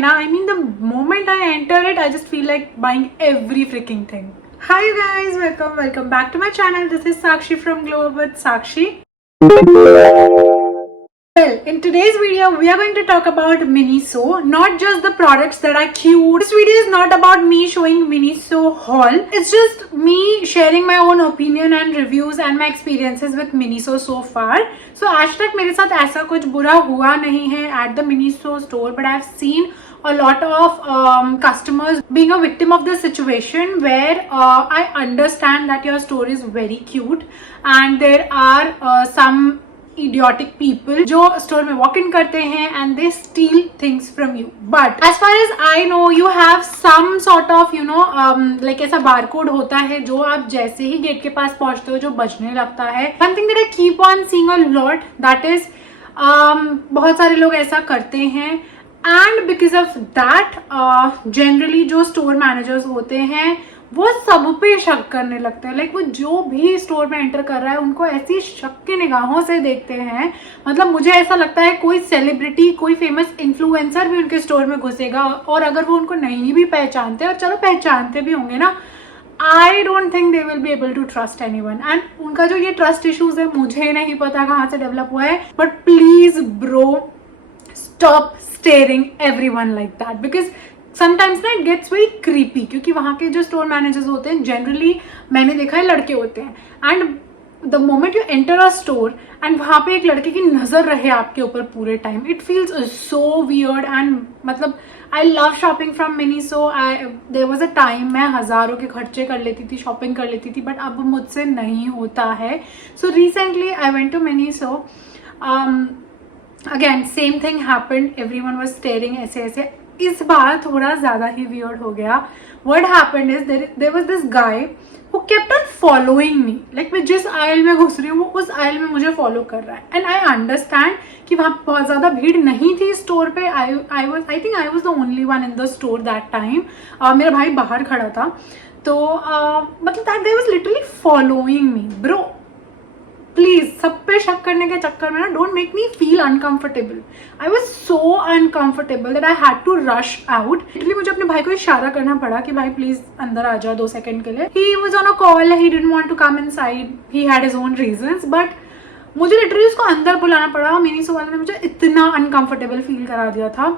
ना, I mean the moment I enter it, I just feel like buying every freaking thing. Hi you guys, welcome back to my channel. This is Sakshi from Glow Up with Sakshi. Well, in today's video, we are going to talk about Miniso, not just the products that are cute. This video is not about me showing Miniso haul. It's just me sharing my own opinion and reviews and my experiences with Miniso so far. So आज तक मेरे साथ ऐसा कुछ बुरा हुआ नहीं है at the Miniso store, but I've seen a lot of customers being a victim of this situation where I understand that your store is very cute and there are some idiotic people जो store में walk in करते हैं and they steal things from you. But as far as I know, you have some sort of like ऐसा barcode होता है जो आप जैसे ही गेट के पास पहुंचते हो जो बजने लगता है. One thing that I keep on seeing a lot, that is बहुत सारे लोग ऐसा करते हैं and because of that generally जो store managers होते हैं वो सब पे शक करने लगते हैं. लाइक वो जो भी स्टोर में एंटर कर रहा है उनको ऐसी शक की निगाहों से देखते हैं. मतलब मुझे ऐसा लगता है कोई सेलिब्रिटी, कोई फेमस इन्फ्लुएंसर भी उनके स्टोर में घुसेगा और अगर वो उनको नहीं भी पहचानते, और चलो पहचानते भी होंगे ना, I don't think they will be able to trust anyone. And उनका जो ये ट्रस्ट इश्यूज है मुझे नहीं पता कहाँ से डेवलप हुआ है, but please bro stop steering everyone like that because sometimes ना इट गेट्स वेरी क्रीपी. क्योंकि वहाँ के जो स्टोर मैनेजर्स होते हैं जनरली मैंने देखा है लड़के होते हैं and the moment you enter a store and वहाँ पे एक लड़के की नजर रहे आपके ऊपर पूरे time, it feels so weird. And मतलब I love shopping from Miniso. There was a time मैं हजारों के खर्चे कर लेती थी, शॉपिंग कर लेती थी, बट अब मुझसे नहीं होता है. So recently I went to Miniso. Again same thing happened, everyone was staring ऐसे ऐसे. इस बार थोड़ा ज्यादा ही वियर्ड हो गया. What happened is there was this guy who kept on following me. Like मैं जिस आयल में घुस रही हूँ वो उस आयल में मुझे फॉलो कर रहा है. एंड आई अंडरस्टैंड कि वहाँ बहुत ज्यादा भीड़ नहीं थी स्टोर पे. I think I was the only one in the store that time. मेरा भाई बाहर खड़ा था. तो मतलब that they was literally following me. Bro please सब पे शक करने के चक्कर में ना don't make me feel uncomfortable. I was so uncomfortable that I had to rush out. Literally मुझे अपने भाई को इशारा करना पड़ा कि भाई प्लीज अंदर आ जाओ 2 सेकंड के लिए. He was on a call, he didn't want to come inside, he had his own reasons, but मुझे लिटरली उसको अंदर बुलाना पड़ा. मिनीसो वाले ने मुझे इतना अनकंफर्टेबल फील करा दिया था.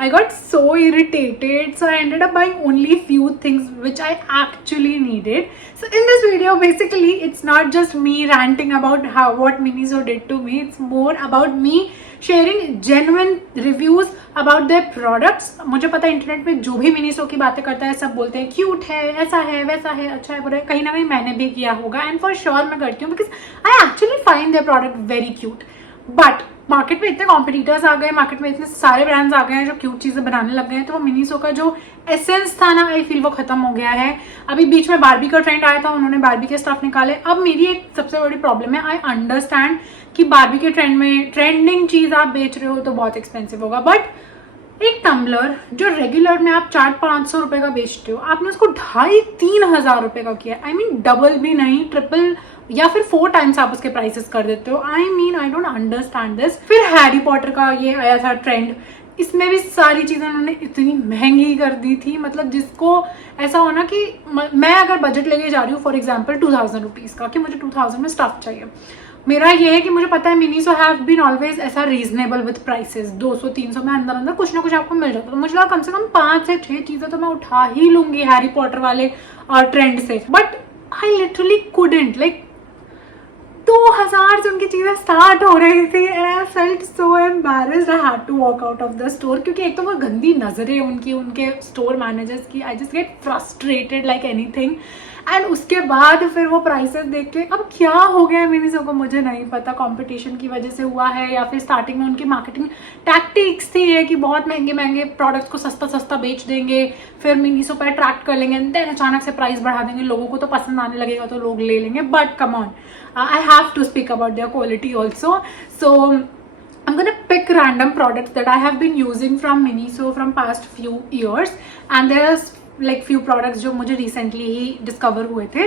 I got so irritated, so I ended up buying only few things which I actually needed. So in this video, basically, it's not just me ranting about what Miniso did to me. It's more about me sharing genuine reviews about their products. मुझे पता है internet पे जो भी Miniso की बातें करता है सब बोलते हैं क्यूट है, ऐसा है, वैसा है, अच्छा है, बुरा है. कहीं ना कहीं मैंने भी किया होगा एंड फॉर श्योर मैं करती हूँ because I actually find their product very cute. But market में इतने कॉम्पिटिटर्स आ गए, मार्केट में इतने सारे ब्रांड्स आ गए हैं जो क्यूट चीजें बनाने लग गए हैं, तो वो मिनीसो का जो एसेंस था ना, आई फील वो खत्म हो गया है. अभी बीच में बारबी का ट्रेंड आया था, उन्होंने बारबी के स्टफ निकाले. अब मेरी एक सबसे बड़ी प्रॉब्लम है, आई अंडरस्टैंड कि बारबी के ट्रेंड में ट्रेंडिंग चीज आप बेच रहे हो तो बहुत एक्सपेंसिव होगा, बट एक टम्बलर जो रेगुलर में आप 400-500 रुपए का बेचते हो, आपने उसको 2,500-3 हजार रुपए का किया. आई मीन डबल भी नहीं, ट्रिपल या फिर 4 टाइम्स आप उसके प्राइसेस कर देते हो. I mean I don't understand this. फिर हैरी पॉटर का ये आया था ट्रेंड, इसमें भी सारी चीजें उन्होंने इतनी महंगी कर दी थी. मतलब जिसको ऐसा होना कि मैं अगर बजट लेके जा रही हूँ फॉर एग्जाम्पल 2000 रुपीज का, कि मुझे 2000 में स्टफ चाहिए, मेरा ये है कि मुझे पता है मिनीसो हैव बीन ऑलवेज ऐसा रीजनेबल विथ प्राइसेस. 200-300 में अंदर अंदर कुछ ना कुछ आपको मिल जाता. तो मुझे लगा कम से कम 5 से 6 चीजें तो मैं उठा ही लूंगी हैरी पॉटर वाले ट्रेंड से. But I literally couldn't. Like 2000 से उनकी चीजें स्टार्ट हो रही थी and I felt so embarrassed. I had to walk out of the store क्योंकि एक तो वो गंदी नजरें उनके स्टोर मैनेजर्स की. I just get frustrated like anything. And उसके बाद फिर वो प्राइसेस देख के अब क्या हो गया मिनीसो को मुझे नहीं पता. कंपटीशन की वजह से हुआ है या फिर स्टार्टिंग में उनकी मार्केटिंग टैक्टिक्स थी ये कि बहुत महंगे महंगे प्रोडक्ट्स को सस्ता सस्ता बेच देंगे, फिर मिनीसो पर अट्रैक्ट कर लेंगे, देन अचानक से प्राइस बढ़ा देंगे, लोगों को तो पसंद आने लगेगा तो लोग ले लेंगे. But come on, I have to speak about their quality also. So I'm gonna pick random products that I have been using from Miniso from past few years, and there's like few products जो मुझे recently ही discover हुए थे.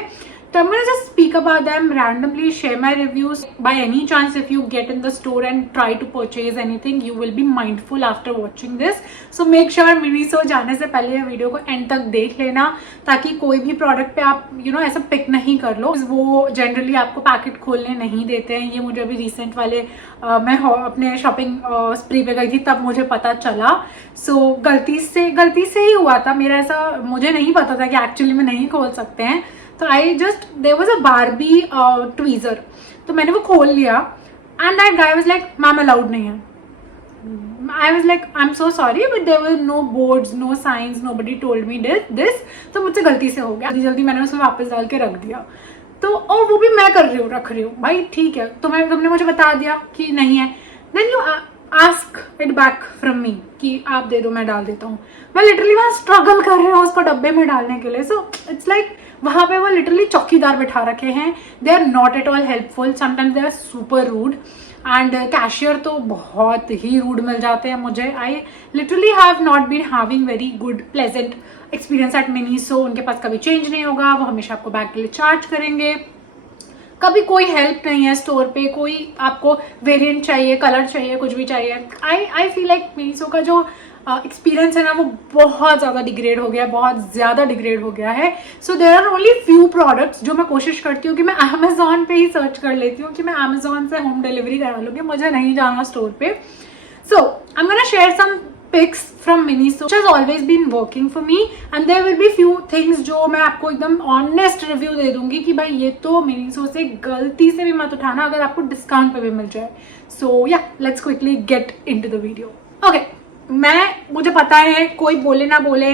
So I'm gonna just speak about them randomly, share my reviews. By any chance, if you get in the store and try to purchase anything, you will be mindful after watching this. So make sure Miniso जाने से पहले ये video को and तक देख लेना, ताकि कोई भी प्रोडक्ट पे आप ऐसा पिक नहीं कर लो. वो जनरली आपको पैकेट खोलने नहीं देते हैं. ये मुझे अभी रिसेंट वाले मैं अपने शॉपिंग स्प्री पे गई थी तब मुझे पता चला. सो गलती से ही हुआ था मेरा. ऐसा मुझे नहीं पता था कि एक्चुअली में नहीं खोल सकते हैं. तो there was a Barbie tweezer, तो मैंने वो खोल लिया and that guy was like ma'am allowed नहीं है. I was like I am so sorry but there were no boards, no signs, nobody told me this. तो मुझसे गलती से हो गया. जल्दी मैंने उसमें वापस डाल के रख दिया. तो और वो भी मैं रख रही हूँ भाई, ठीक है. तो तुमने मुझे बता दिया कि नहीं है, then you ask it back from me कि आप दे दो, मैं डाल देता हूँ. मैं लिटरली वहाँ स्ट्रगल कर रही हूँ उसको डब्बे में डालने के लिए. सो इट्स लाइक वहाँ पे वो लिटरली चौकीदार बैठा रखे हैं. They are not at all helpful. Sometimes they are super rude and cashier तो बहुत ही रूड मिल जाते हैं मुझे. I literally have not been having very good pleasant experience at Miniso. उनके पास कभी चेंज नहीं होगा, वो हमेशा आपको बैग के लिए चार्ज करेंगे. कभी कोई हेल्प नहीं है स्टोर पे. कोई आपको वेरिएंट चाहिए, कलर चाहिए, कुछ भी चाहिए. आई फील लाइक मिनीसो का जो एक्सपीरियंस है ना वो बहुत ज़्यादा डिग्रेड हो गया है, बहुत ज़्यादा डिग्रेड हो गया है. So there are only few products जो मैं कोशिश करती हूँ कि मैं अमेजोन पे ही सर्च कर लेती हूँ कि मैं अमेजोन से होम डिलीवरी करा लूँगी, मुझे नहीं जाना स्टोर पे. So I am gonna share some pics from Miniso which has always been working for me and there will be few things जो मैं आपको एकदम honest review दे दूंगी कि भाई ये तो Miniso से गलती से भी मत उठाना अगर आपको डिस्काउंट पे भी मिल जाए. So yeah, let's quickly get into the video. Okay, मुझे पता है कोई बोले ना बोले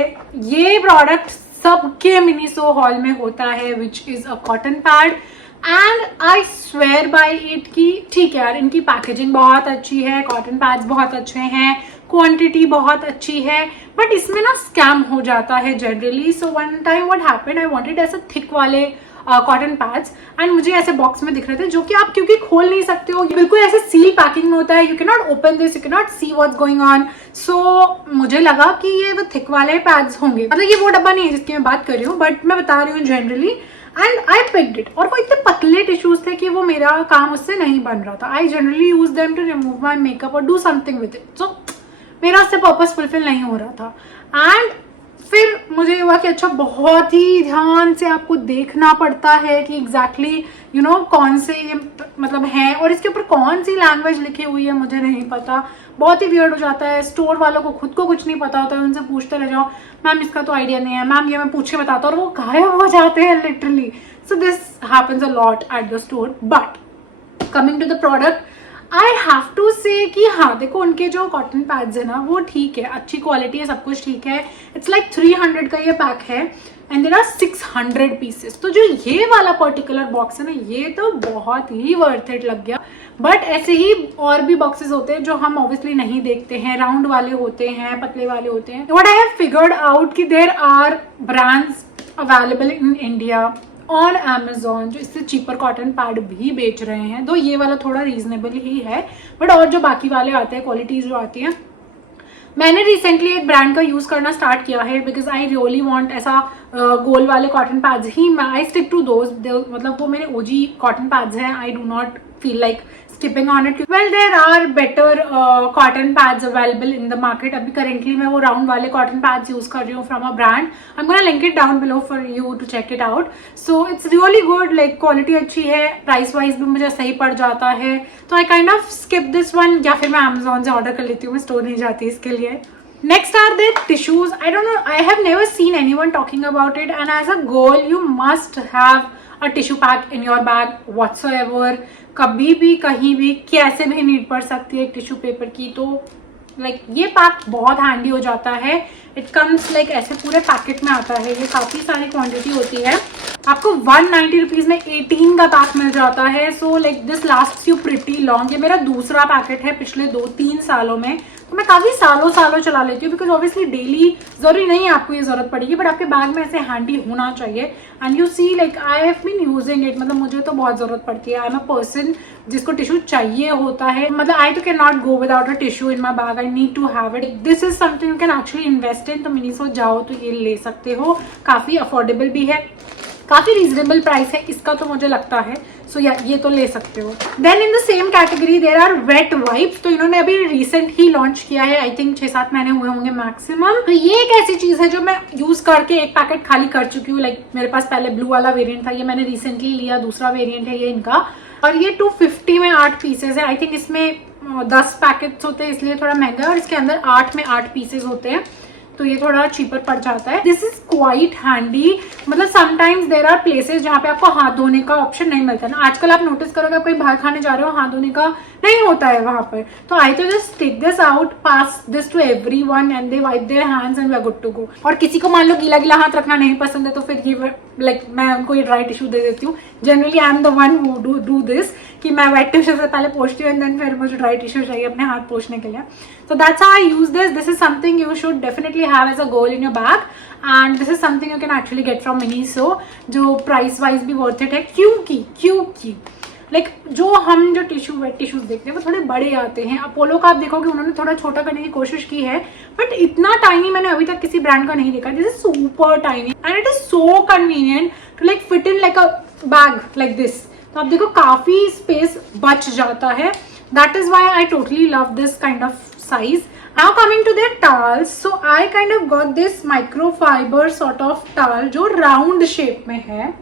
ये प्रोडक्ट सबके Miniso हॉल में होता है which is a cotton pad and I swear by it कि ठीक है यार, इनकी पैकेजिंग बहुत अच्छी है, कॉटन पैड्स बहुत अच्छे हैं, क्वांटिटी बहुत अच्छी है, बट इसमें ना स्कैम हो जाता है generally. So one time what happened, I wanted ऐसे थिक वाले कॉटन पैड्स एंड मुझे ऐसे बॉक्स में दिख रहे थे जो कि आप क्योंकि खोल नहीं सकते हो, बिल्कुल ऐसे सील पैकिंग में होता है. You can not open this, you can not see what's going on. So मुझे लगा कि ये वो थिक वाले पैड्स होंगे. मतलब ये वो डब्बा नहीं है जिसकी मैं बात कर रही हूँ, बट मैं बता रही हूँ generally. And I picked it. और वो इतने पतले टिश्यूज थे कि वो मेरा काम उससे नहीं बन रहा था. I generally use them to remove my makeup और do something with it. So मेरा उससे पर्पस फुलफिल नहीं हो रहा था. एंड फिर मुझे हुआ कि अच्छा बहुत ही ध्यान से आपको देखना पड़ता है कि एग्जैक्टली कौन से ये मतलब है और इसके ऊपर कौन सी लैंग्वेज लिखी हुई है मुझे नहीं पता. बहुत ही वियर्ड हो जाता है. स्टोर वालों को खुद को कुछ नहीं पता होता है, उनसे पूछते रह जाओ मैम इसका तो आइडिया नहीं है, मैम ये मैं पूछे बताता हूँ, और वो गायब हो जाते हैं literally. So this happens a lot at the store. But coming to the product, I have to say कि हाँ देखो उनके जो कॉटन पैड्स है ना वो ठीक है, अच्छी क्वालिटी है, सब कुछ ठीक है. इट्स लाइक 300 का ये पैक है एंड देयर आर 600 पीसेस. तो जो ये वाला पर्टिकुलर बॉक्स है ना ये तो बहुत ही वर्थ इट लग गया. बट ऐसे ही और भी बॉक्सेस होते हैं जो हम ऑब्वियसली नहीं देखते हैं. राउंड वाले होते हैं, पतले वाले होते हैं. What I have figured out कि there are brands available in India on Amazon जो इससे चीपर कॉटन पैड भी बेच रहे हैं. दो ये वाला थोड़ा रीजनेबल ही है, बट और जो बाकी वाले आते हैं क्वालिटीज जो आती हैं. मैंने रिसेंटली एक ब्रांड का यूज करना स्टार्ट किया है बिकॉज आई रियली वांट ऐसा गोल वाले कॉटन पैड्स ही. आई स्टिक टू दोज, मतलब वो मेरे ओजी कॉटन पैड्स हैं. आई डू नॉट feel like skipping on it. Well, there are better cotton pads available in the market. अभी currently मैं वो round वाले cotton pads use कर रही हूँ from a brand. I'm gonna link it down below for you to check it out. So it's really good. Like quality अच्छी है, price wise भी मुझे सही पड़ जाता है. तो I kind of skip this one या फिर मैं Amazon से order कर लेती हूँ. मैं store नहीं जाती इसके लिए. Next are the tissues. I don't know. I have never seen anyone talking about it. And as a girl, you must have a tissue pack in your bag whatsoever. कभी भी कहीं भी कैसे भी नीड पड़ सकती है एक टिश्यू पेपर की. तो लाइक ये पैक बहुत हैंडी हो जाता है. इट कम्स लाइक ऐसे पूरे पैकेट में आता है. ये काफ़ी सारी क्वांटिटी होती है. आपको 190 रुपीज़ में 18 का पैक मिल जाता है. So like this last you pretty long. ये मेरा दूसरा पैकेट है पिछले 2-3 सालों में. तो मैं काफ़ी सालों चला लेती हूँ बिकॉज ऑब्वियसली डेली जरूरी नहीं है आपको ये जरूरत पड़ेगी, बट आपके बैग में ऐसे हैंडी होना चाहिए. And you see like I have been using it. मतलब मुझे तो बहुत जरूरत पड़ती है. आई एम अ पर्सन जिसको टिश्यू चाहिए होता है. मतलब आई तो can not go without a tissue in my bag. I need to have it. This is something you can actually invest in. तो मिनीसो जाओ तो ये ले सकते हो, काफ़ी अफोर्डेबल भी है. काफी रीजनेबल प्राइस है इसका तो मुझे लगता है. सो या ये तो ले सकते हो. Then in the same category there are wet wipes. तो इन्होंने अभी रिसेंट ही लॉन्च किया है, आई थिंक 6-7 महीने हुए होंगे मैक्सिमम. तो ये एक ऐसी चीज है जो मैं यूज करके एक पैकेट खाली कर चुकी हूँ. लाइक मेरे पास पहले ब्लू वाला वेरिएंट था, ये मैंने रिसेंटली लिया, दूसरा वेरिएंट है ये इनका. और ये 250 में 8 पीसेज है. आई थिंक इसमें 10 पैकेट्स होते हैं इसलिए थोड़ा महंगा है, और इसके अंदर 8 में 8 पीसेज होते हैं तो ये थोड़ा चीपर पड़ जाता है. This is quite handy. मतलब समटाइम्स देर आर प्लेसेस जहाँ पे आपको हाथ धोने का ऑप्शन नहीं मिलता ना. आजकल आप नोटिस करोगे, आप कहीं बाहर खाने जा रहे हो, हाथ धोने का नहीं होता है वहां पर. तो आई तो just take this out, pass this to everyone and they wipe their hands and we are good to go. और किसी को मान लो गीला गीला हाथ रखना नहीं पसंद है तो फिर ये लाइक मैं उनको ये ड्राई टिश्यू दे देती हूँ. Generally I am the one who do this कि मैं वेट टिश्यू से पहले पोंछती हूँ एंड देन फिर मुझे ड्राई टिश्यू चाहिए अपने हाथ पोंछने के लिए. So that's how I use this. This is something you should definitely have as a goal in your bag, and this is something you can actually get from Miniso, जो price wise भी worth it है. क्योंकि like जो tissue wait tissues देखते हैं वो थोड़े बड़े आते हैं. अपोलो का आप देखोगे उन्होंने थोड़ा छोटा करने की कोशिश की है, बट इतना टाइनी मैंने अभी तक किसी ब्रांड का नहीं देखा. This is super tiny and it is so convenient to like fit in like a bag like this. तो आप देखो काफी स्पेस बच जाता है. That is why I totally love this kind of size. Now coming to their towels, so I kind of got this microfiber sort of towel जो round shape में है.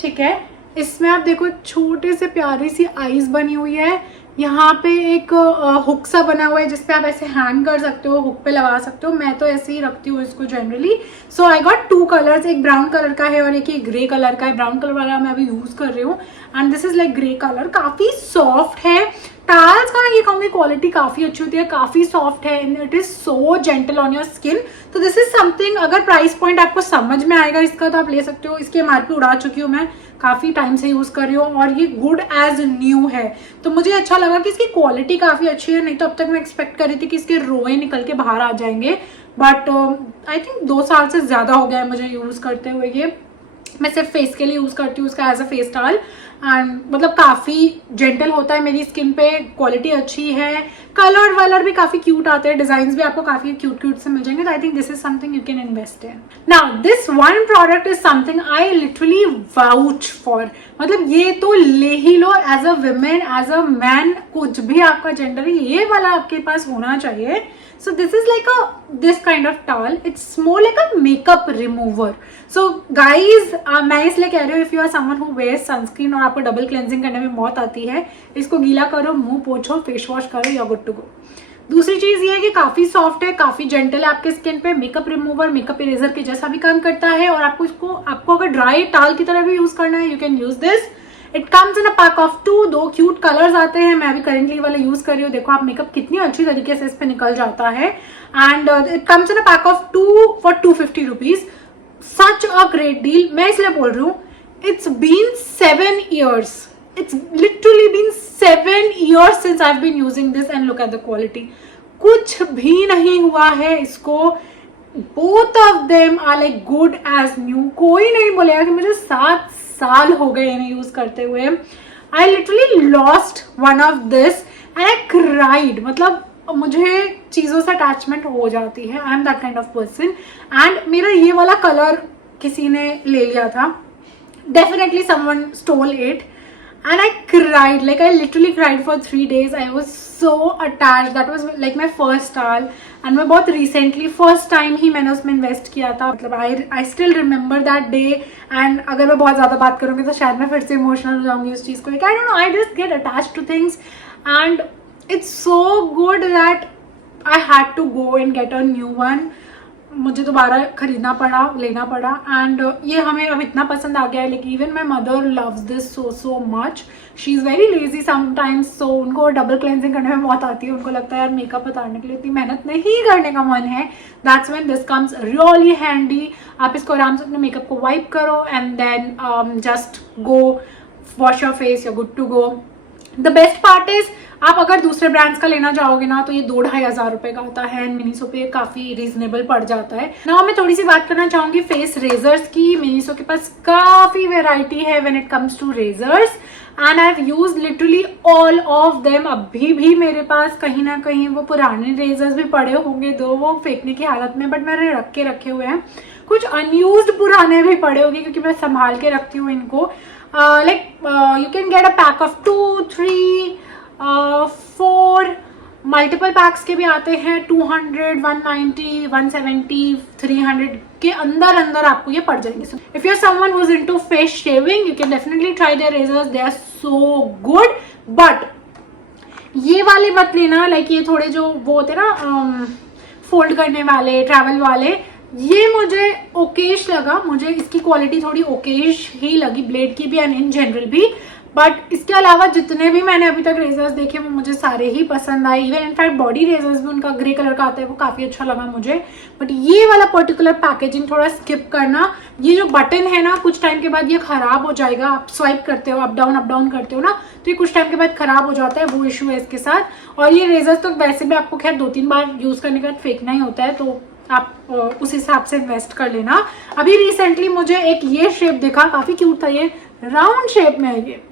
ठीक है, इसमें आप देखो छोटे से प्यारी सी आईज बनी हुई है. यहाँ पे एक हुक सा बना हुआ है जिसपे आप ऐसे हैंग कर सकते हो, हुक पे लगा सकते हो. मैं तो ऐसे ही रखती हूँ इसको generally. So I got 2 colours, एक ब्राउन कलर का है और एक ये ग्रे कलर का है. ब्राउन कलर वाला मैं अभी यूज कर रही हूँ and this is like grey colour. काफी सॉफ्ट है. टाल्स का ये कहूँगी क्वालिटी काफी अच्छी होती है, काफी सॉफ्ट है and it is so gentle on your skin. तो दिस इज समथिंग, अगर प्राइस पॉइंट आपको समझ में आएगा इसका तो आप ले सकते हो. इसकी एमआरपी उड़ा चुकी हूँ मैं, काफी टाइम से यूज कर रही हूँ और ये गुड एज न्यू है. तो मुझे अच्छा लगा कि इसकी क्वालिटी काफी अच्छी है. नहीं तो अब तक मैं एक्सपेक्ट कर रही थी कि इसके रोए निकल के बाहर आ जाएंगे, बट आई थिंक 2 साल से ज्यादा हो गया है मुझे यूज करते हुए. ये मैं सिर्फ फेस के लिए यूज करती हूँ उसका as a face towel and मतलब काफी जेंटल होता है मेरी स्किन पे. क्वालिटी अच्छी है, कलर वलर भी काफी क्यूट आते हैं, डिजाइन भी आपको काफी क्यूट से मिल जाएंगे. तो I think this is something you can invest in. Now this one product is something I literally vouch for. मतलब ये तो ले ही लो as a women, as a man, कुछ भी आपका जेंडर ये वाला आपके पास होना चाहिए. So this is like this kind of towel. It's more like a makeup remover. So guys, मैं इसलिए कह रही हूँ if you are someone who wears sunscreen और आपको डबल क्लेंजिंग करने में मौत आती है, इसको गीला करो, मुंह पोछो, फेस वॉश करो, you're good to go. दूसरी चीज ये है कि काफी सॉफ्ट है, काफी जेंटल है आपके स्किन पे. मेकअप रिमूवर, मेकअप इरेजर के जैसा भी काम करता है. और आपको अगर ड्राई टॉवल की तरह भी यूज करना है, you can use this. It comes in a pack of 2. 2 cute colours आते हैं. मैं अभी करेंटली वाला यूज कर रही हूँ. देखो आप मेकअप कितनी अच्छी तरीके से इस पे निकल जाता है. And it comes in a pack of 2 for 250 rupees. Such a great deal. मैं इसलिए बोल रही हूँ, it's been 7 years. It's literally been 7 years since I've been using this and look at the quality. कुछ भी नहीं हुआ है इसको. Both of them are like good as new. कोई नहीं बोलेगा कि मुझे 7 साल हो गए इन्हें यूज करते हुए. I literally lost one of this and I cried. मतलब मुझे चीजों से अटैचमेंट हो जाती है. I M that kind of person. And मेरा ये वाला कलर किसी ने ले लिया था. Definitely someone stole it. And I cried, like I literally cried for 3 days. I was so attached. That was like my first towel. And मैं बहुत recently first time ही मैंने उसमें invest किया था. मतलब I still remember that day. And अगर मैं बहुत ज़्यादा बात करूँगी तो शायद मैं फिर से emotional हो जाऊँगी उस चीज़ को. Like I don't know, I just get attached to things. And it's so good that I had to go and get a new one. मुझे दोबारा खरीदना पड़ा, लेना पड़ा. एंड ये हमें अब इतना पसंद आ गया है. लेकिन even my mother loves this so much. She is very lazy sometimes. So उनको डबल क्लेंजिंग करने में बहुत आती है. उनको लगता है यार मेकअप उतारने के लिए इतनी मेहनत नहीं करने का मन है. That's when this comes really handy. आप इसको आराम से अपने मेकअप को वाइप करो and then just go wash your face, you are good to go. The best part is आप अगर दूसरे ब्रांड्स का लेना चाहोगे ना तो ये 2-2,500 रुपए का आता है, मिनीसो पे काफी रीजनेबल पड़ जाता है ना। मैं थोड़ी सी बात करना चाहूंगी फेस रेजर्स की। मिनीसो के पास काफी वेराइटी है when it comes to razors and I have use literally all of them. अभी भी मेरे पास कहीं ना कहीं वो पुराने रेजर्स भी पड़े होंगे, दो वो फेंकने की हालत में, बट मैंने रखे हुए हैं। कुछ अनयूज्ड पुराने भी पड़े होंगे क्योंकि मैं संभाल के रखती हूँ इनको। Like you can get a pack of 2, 3, 4 multiple PACS के भी आते हैं। 200, 190, 170, 300 के अंदर आपको ये पड़ जाएंगे। If you are someone who is into face shaving, you can definitely try their razors, they are so good. But ये वाले मत लेना, लाइक ये थोड़े जो वो होते ना फोल्ड करने वाले, ट्रैवल वाले, ये मुझे ओकेश लगा। मुझे इसकी क्वालिटी थोड़ी ओकेश ही लगी, ब्लेड की भी एंड इन जनरल भी। बट इसके अलावा जितने भी मैंने अभी तक रेजर्स देखे वो मुझे सारे ही पसंद आए। इवन इनफैक्ट बॉडी रेजर्स भी उनका ग्रे कलर का आता है, वो काफी अच्छा लगा मुझे। बट ये वाला पर्टिकुलर पैकेजिंग थोड़ा स्किप करना। ये जो बटन है ना, कुछ टाइम के बाद ये खराब हो जाएगा। आप स्वाइप करते हो, अप डाउन करते हो ना, तो ये कुछ टाइम के बाद खराब हो जाता है, वो इशू है इसके साथ। और ये रेजर्स तो वैसे भी आपको खैर 2-3 बार यूज करने के बाद फेंकना ही होता है, तो आप उस हिसाब से इन्वेस्ट कर लेना। अभी रिसेंटली मुझे एक ये शेप दिखा, काफी क्यूट था, ये राउंड शेप में है। ये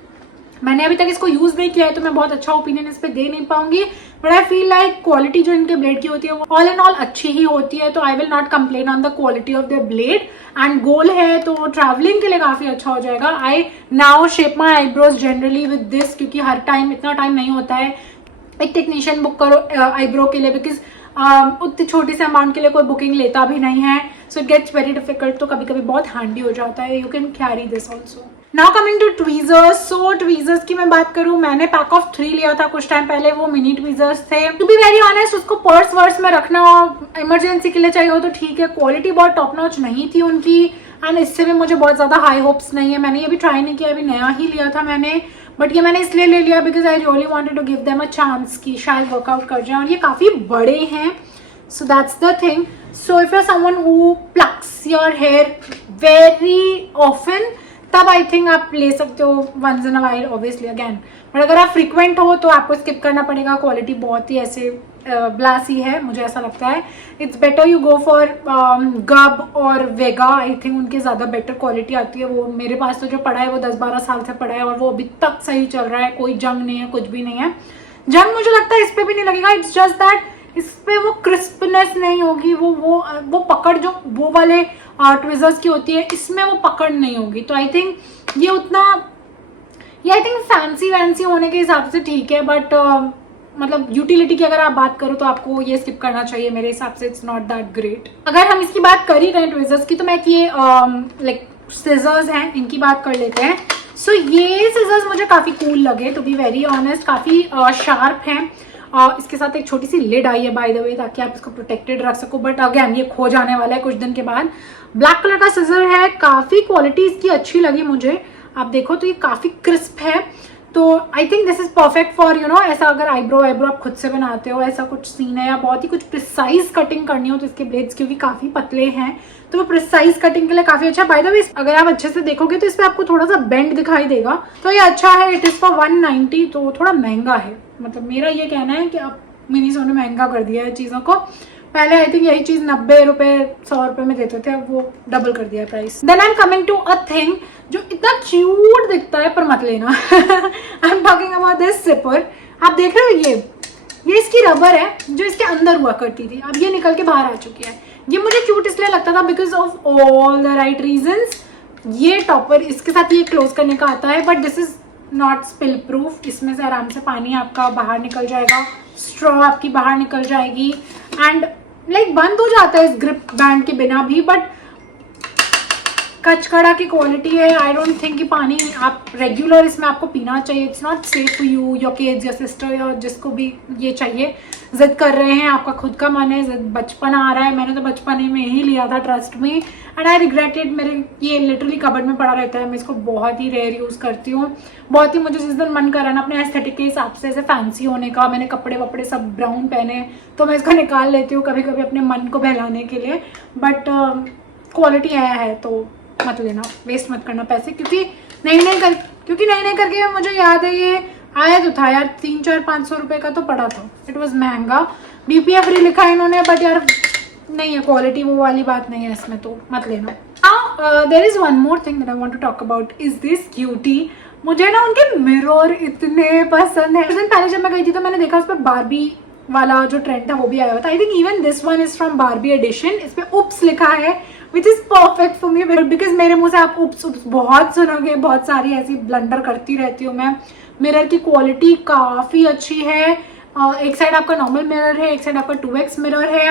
मैंने अभी तक इसको यूज नहीं किया है तो मैं बहुत अच्छा ओपिनियन इस पे दे नहीं पाऊंगी, but I feel like quality जो इनके ब्लेड की होती है वो ऑल इन ऑल अच्छी ही होती है। तो I will not complain on the quality of the blade. And गोल है तो ट्रैवलिंग के लिए काफी अच्छा हो जाएगा। I now shape my eyebrows generally with this, क्योंकि हर टाइम इतना टाइम नहीं होता है एक टेक्नीशियन बुक करो आईब्रो के लिए, बिकॉज उतनी छोटी से अमाउंट के लिए कोई बुकिंग लेता भी नहीं है। So it gets very difficult, तो कभी कभी बहुत हैंडी हो जाता है। You can carry this also. Now coming to tweezers. So tweezers की मैं बात करूं, मैंने पैक ऑफ 3 लिया था कुछ टाइम पहले, वो मिनी ट्वीजर्स थे। टू बी वेरी ऑनेस्ट, उसको पर्स वर्स में रखना और इमरजेंसी के लिए चाहिए हो तो ठीक है। क्वालिटी बहुत टॉप नॉच नहीं थी उनकी, एंड इससे भी मुझे बहुत ज्यादा हाई होप्स नहीं है। मैंने ये भी ट्राई नहीं किया, अभी नया ही लिया था मैंने, बट ये मैंने इसलिए ले लिया because I really wanted to give them a chance कि शायद वर्कआउट कर जाए। और ये काफी बड़े हैं, so that's the thing. So if you're someone who plucks your hair very often, तब आई थिंक आप ले सकते हो once in a while obviously again. But अगर आप फ्रिक्वेंट हो तो आपको स्किप करना पड़ेगा। क्वालिटी बहुत ही ऐसे ब्लासी है, मुझे ऐसा लगता है। It's better you go for गब और वेगा, आई थिंक उनकी ज़्यादा बेटर क्वालिटी आती है। वो मेरे पास तो जो पड़ा है वो 10-12 साल से पड़ा है और वो अभी तक सही चल रहा है, कोई जंग नहीं है, कुछ भी नहीं है। जंग मुझे लगता है इस पर भी नहीं लगेगा, इट्स जस्ट दैट इस पे वो क्रिस्पनेस नहीं होगी, वो पकड़ जो वो वाले ट्विजर्स की होती है, इसमें वो पकड़ नहीं होगी। तो आई थिंक ये उतना, ये आई थिंक फैंसी वैंसी होने के हिसाब से ठीक है, बट मतलब यूटिलिटी की अगर आप बात करो तो आपको ये स्किप करना चाहिए मेरे हिसाब से। It's not that great. अगर हम इसकी बात कर ही रहे हैं ट्विजर्स की, तो मैं ये लाइक सिजर्स हैं, इनकी बात कर लेते हैं। सो ये सिजर्स मुझे काफी कूल लगे, टू बी वेरी ऑनेस्ट। काफी शार्प हैं। इसके साथ एक छोटी सी लिड आई है बाय द वे, ताकि आप इसको प्रोटेक्टेड रख सको, बट अगेन ये खो जाने वाला है कुछ दिन के बाद। ब्लैक कलर का सिजर है, काफी क्वालिटी इसकी अच्छी लगी मुझे। आप देखो तो ये काफी क्रिस्प है, तो I think this is perfect for you know, ऐसा अगर आईब्रो आप खुद से बनाते हो, ऐसा कुछ सीन है या बहुत ही कुछ प्रिसाइज कटिंग करनी हो तो इसके ब्लेड्स क्योंकि काफी पतले हैं तो वो प्रिसाइज कटिंग के लिए काफी अच्छा। बाय द वे अगर आप अच्छे से देखोगे तो इस पे आपको थोड़ा सा बेंड दिखाई देगा, तो ये अच्छा है। इट इज फॉर 190, तो थोड़ा महंगा है। मतलब मेरा ये कहना है कि अब मिनीसो ने महंगा कर दिया है चीजों को। पहले आई थिंक यही चीज 90 रुपए 100 रुपए में देते थे, अब वो डबल कर दिया price. Then I am coming to a thing जो इतना क्यूट दिखता है पर मत लेना। I am talking about this sipper. आप देख रहे हो ये इसकी रबर है जो इसके अंदर हुआ करती थी, अब ये निकल के बाहर आ चुकी है। ये मुझे क्यूट इसलिए लगता था because of all the right reasons. ये टॉपर इसके साथ ये क्लोज करने का आता है, but this is not spill proof. इसमें से आराम से पानी आपका बाहर निकल जाएगा, स्ट्रॉ आपकी बाहर निकल जाएगी, एंड लाइक बंद हो जाता है इस ग्रिप बैंड के बिना भी, बट कचकड़ा की क्वालिटी है। आई डोंट थिंक कि पानी आप रेगुलर इसमें आपको पीना चाहिए। It's not safe for you, your kids, your sister, या जिसको भी ये चाहिए। जिद कर रहे हैं, आपका खुद का मन है, जिद बचपन आ रहा है। मैंने तो बचपन में ही लिया था, ट्रस्ट में, एंड आई रिग्रेटेड। मेरे ये लिटरली कबर्ड में पड़ा रहता है, मैं इसको बहुत ही रेयर यूज करती हूँ। बहुत ही मुझे जिस दिन मन करा ना अपने एस्थेटिक के हिसाब से ऐसे फैंसी होने का, मैंने कपड़े वपड़े सब ब्राउन पहने, तो मैं इसको निकाल लेती हूँ कभी कभी अपने मन को बहलाने के लिए। बट क्वालिटी आया है तो मत लेना, वेस्ट मत करना पैसे, क्योंकि नई नई करके मुझे याद है ये आया तो था यार, 300-400-500 रुपए का तो पड़ा था। इट वॉज महंगा, BPA फ्री लिखा है इन्होंने, बट यार नहीं है क्वालिटी, वो वाली बात नहीं है इसमें, तो मत लेना। There is one more thing that I want to talk about, is this cutie. मुझे ना उनके मिरर इतने पसंद है। कुछ दिन पहले जब मैं गई थी तो मैंने देखा उस पर बारबी वाला जो ट्रेंड था वो भी आया हुआ था। I think even this one is from Barbie edition. इस पे उप्स लिखा है, which is perfect for me, because मेरे मुंह से आप उप्स उप्स बहुत सुनोगे, बहुत सारी ऐसी ब्लंडर करती रहती हूँ मैं। मिरर की क्वालिटी काफी अच्छी है। एक साइड आपका नॉर्मल मिरर है, एक साइड आपका 2x मिरर है।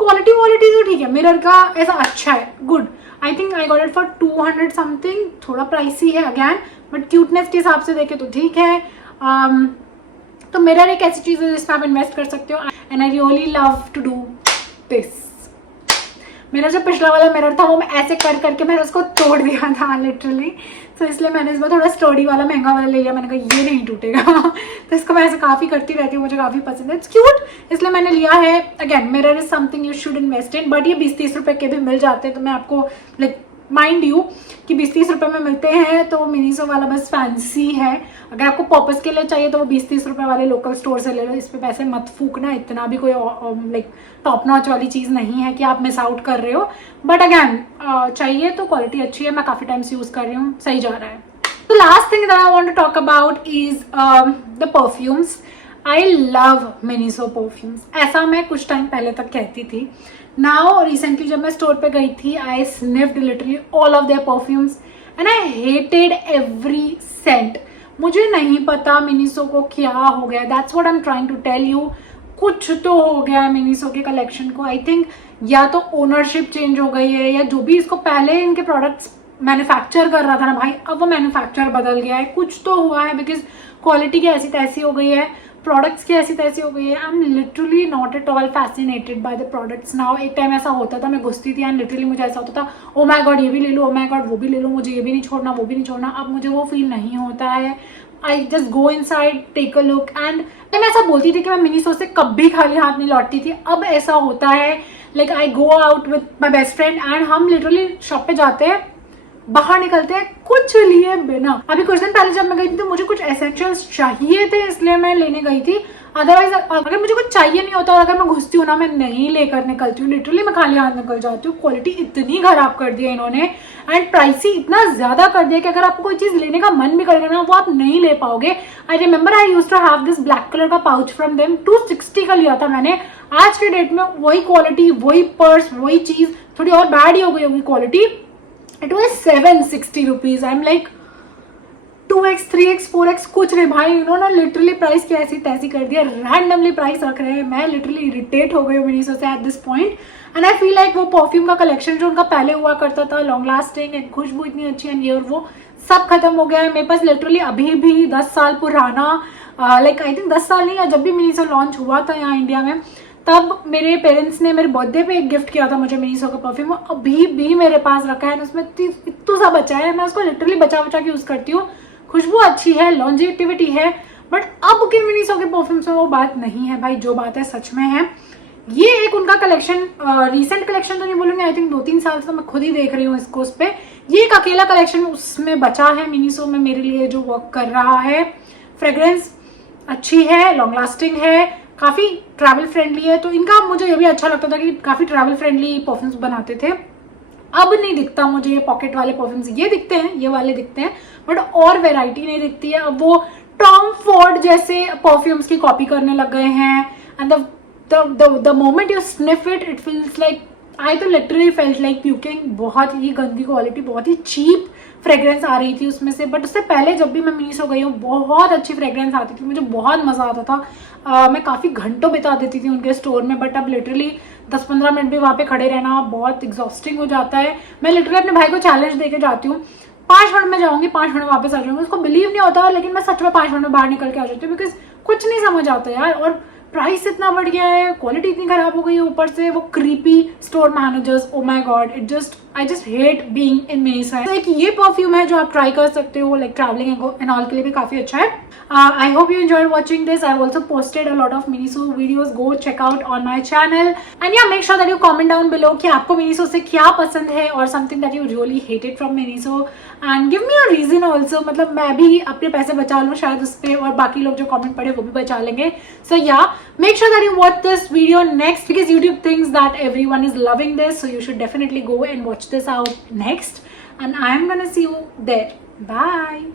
क्वालिटी तो ठीक है, मिरर का ऐसा अच्छा है, good. I think I got it for 200 something, थोड़ा प्राइसी है अगैन, बट क्यूटनेस के हिसाब से देखे तो ठीक है। तो मिरर एक ऐसी चीज है जिसमें आप इन्वेस्ट कर सकते हो, and I really love to do this. मेरा जो पिछला वाला मिरर था वो मैं ऐसे कर करके मैंने उसको तोड़ दिया था लिटरली, तो इसलिए मैंने इस बार थोड़ा स्टोरी वाला महंगा वाला ले लिया। मैंने कहा ये नहीं टूटेगा तो इसको मैं ऐसे काफी करती रहती हूँ, मुझे काफी पसंद है, इट्स क्यूट, इसलिए मैंने लिया है। Again mirror is something you should invest in, but ये 20-30 रुपए के भी मिल जाते हैं, तो मैं आपको लाइक माइंड यू कि 20-30 रुपए में मिलते हैं, तो मिनीसो वाला बस फैंसी है। अगर आपको पर्पस के लिए चाहिए तो वो 20-30 रुपए वाले लोकल स्टोर से ले लो, इस पे पैसे मत फूकना, इतना भी कोई लाइक टॉप नॉच वाली चीज नहीं है कि आप मिस आउट कर रहे हो। बट अगैन चाहिए तो क्वालिटी अच्छी है, मैं काफी टाइम से यूज कर रही हूँ, सही जा रहा है। तो last thing that I want to talk about is the perfumes. I love Miniso perfumes, ऐसा मैं कुछ टाइम पहले तक कहती थी। नाउ रिसेंटली जब मैं स्टोर पे गई थी, I sniffed literally all of their perfumes and I hated every scent. मुझे नहीं पता मिनीसो को क्या हो गया, that's what I am trying to tell you. कुछ तो हो गया है मिनीसो के कलेक्शन को। आई थिंक या तो ओनरशिप चेंज हो गई है, या जो भी इसको पहले इनके प्रोडक्ट्स मैन्युफैक्चर कर रहा था ना भाई, अब वो मैन्युफैक्चर बदल गया है, कुछ तो हुआ है, बिकॉज क्वालिटी की ऐसी तैसी हो गई है, प्रोडक्ट्स की ऐसी तैसी हो गई है। I am literally not at all fascinated by the products now. एक टाइम ऐसा होता था, मैं घुसती थी एंड लिटरली मुझे ऐसा होता था, ओ माय गॉड ये भी ले लो, ओ माय गॉड वो भी ले लो, मुझे ये भी नहीं छोड़ना, वो भी नहीं छोड़ना। अब मुझे वो फील नहीं होता है। I just go inside, take a look, and मैं ऐसा बोलती थी कि मैं मिनीसो से कभी खाली हाथ नहीं लौटती थी। अब ऐसा होता है, like I go out with my best friend and हम लिटरली शॉप पे जाते हैं, बाहर निकलते हैं कुछ लिए बिना। अभी कुछ दिन पहले जब मैं गई थी तो मुझे कुछ एसेंशियल्स चाहिए थे, इसलिए मैं लेने गई थी। अदरवाइज अगर मुझे कुछ चाहिए नहीं होता और अगर मैं घुसती हूँ ना, मैं नहीं लेकर निकलती हूँ, लिटरली मैं खाली हाथ निकल जाती हूँ। क्वालिटी इतनी खराब कर दी है इन्होंने, एंड प्राइसी इतना ज्यादा कर दिया कि अगर आपको कोई चीज लेने का मन भी करेगा ना, वो आप नहीं ले पाओगे। I remember I used to have this black colour का पाउच फ्रॉम देम, 260 का लिया था मैंने। आज के डेट में वही क्वालिटी, वही पर्स, वही चीज, थोड़ी और बैड ही हो गई होगी quality, it was 760 rupees. I am like 2x 3x 4x कुछ नहीं भाई, इन्होंने लिटरली प्राइस की ऐसी तैसी कर दिया, रैंडमली प्राइस रख रहे हैं। मैं लिटरली इरिटेट हो गई हूँ मिनीसो से at this point, and I feel like वो परफ्यूम का कलेक्शन जो उनका पहले हुआ करता था, लॉन्ग लास्टिंग एंड खुशबू इतनी अच्छी एंड ये और वो, सब खत्म हो गया है। मेरे पास लिटरली अभी भी 10 साल पुराना, लाइक आई थिंक 10 साल नहीं, या जब भी मिनीसो लॉन्च हुआ था यहाँ इंडिया में, तब मेरे पेरेंट्स ने मेरे बर्थडे पे एक गिफ्ट किया था मुझे मिनीसो का परफ्यूम, अभी भी मेरे पास रखा है, उसमें इतना सा बचा है, मैं उसको लिटरली बचा बचा के यूज करती हूँ। खुशबू अच्छी है, लॉन्जेटिविटी है, बट अब के मिनीसो के परफ्यूम्स में वो बात नहीं है भाई, जो बात है सच में है। ये एक उनका कलेक्शन, रीसेंट कलेक्शन तो नहीं बोलूंगी, आई थिंक 2-3 साल से तो मैं खुद ही देख रही हूँ इसको, उस पर ये एक अकेला कलेक्शन उसमें बचा है मिनीसो में मेरे लिए जो वर्क कर रहा है। फ्रेग्रेंस अच्छी है, लॉन्ग लास्टिंग है, काफी ट्रैवल फ्रेंडली है, तो इनका मुझे ये भी अच्छा लगता था कि काफी ट्रैवल फ्रेंडली परफ्यूम्स बनाते थे। अब नहीं दिखता मुझे ये पॉकेट वाले परफ्यूम्स, ये दिखते हैं, ये वाले दिखते हैं, बट और वेराइटी नहीं दिखती है। अब वो टॉम फोर्ड जैसे परफ्यूम्स की कॉपी करने लग गए हैं, and the moment you sniff it, it feels like, I तो लिटरली फेल्ट लाइक प्यूकिंग। बहुत ही गंदी क्वालिटी, बहुत ही चीप फ्रेग्रेंस आ रही थी उसमें से। बट उससे पहले जब भी मैं मिनीसो गई हूँ, बहुत अच्छी फ्रेग्रेंस आती थी, मुझे बहुत मजा आता था। मैं काफी घंटों बिता देती थी उनके स्टोर में, बट अब लिटरली 10-15 मिनट भी वहां पे खड़े रहना बहुत एग्जॉस्टिंग हो जाता है। मैं लिटरली अपने भाई को चैलेंज देके जाती हूँ, 5 मिनट में जाऊंगी, 5 मिनट वापस आ जाऊंगी। उसको बिलीव नहीं होता, लेकिन मैं सच में 5 मिनट में बाहर निकल के आ जाती हूँ, बिकॉज कुछ नहीं समझ आता यार। और प्राइस इतना बढ़ गया है, क्वालिटी इतनी खराब हो गई है, ऊपर से वो creepy store managers, oh my God, I just hate being in Miniso. तो एक ये परफ्यूम है जो आप ट्राई कर सकते हो, लाइक ट्रैवलिंग एंड ऑल के लिए भी काफी अच्छा है। I hope you enjoyed watching this. I've also posted a lot of Miniso videos. Go check out on my channel. And yeah, make sure that you comment down below कि आपको Miniso से क्या पसंद है और something that you really hated from Miniso. And give me a reason also. मतलब मैं भी अपने पैसे बचा लूँ शायद उस पर, और बाकी लोग जो comment पढ़े वो भी बचा लेंगे. So yeah, make sure that you watch this video next because YouTube thinks that everyone is loving this. So you should definitely go and watch this out next. And I'm gonna see you there. Bye.